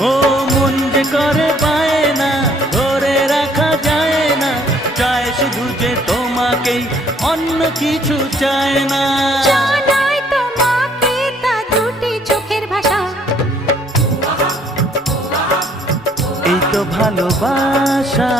ও মন যে করে বায়না ধরে রাখা যায় না, চায় শুধু যে তোমাকেই, অন্য কিছু চায় না। জানাই তোমাকে তা দুটি চোখের ভাষা, এই তো ভালোবাসা।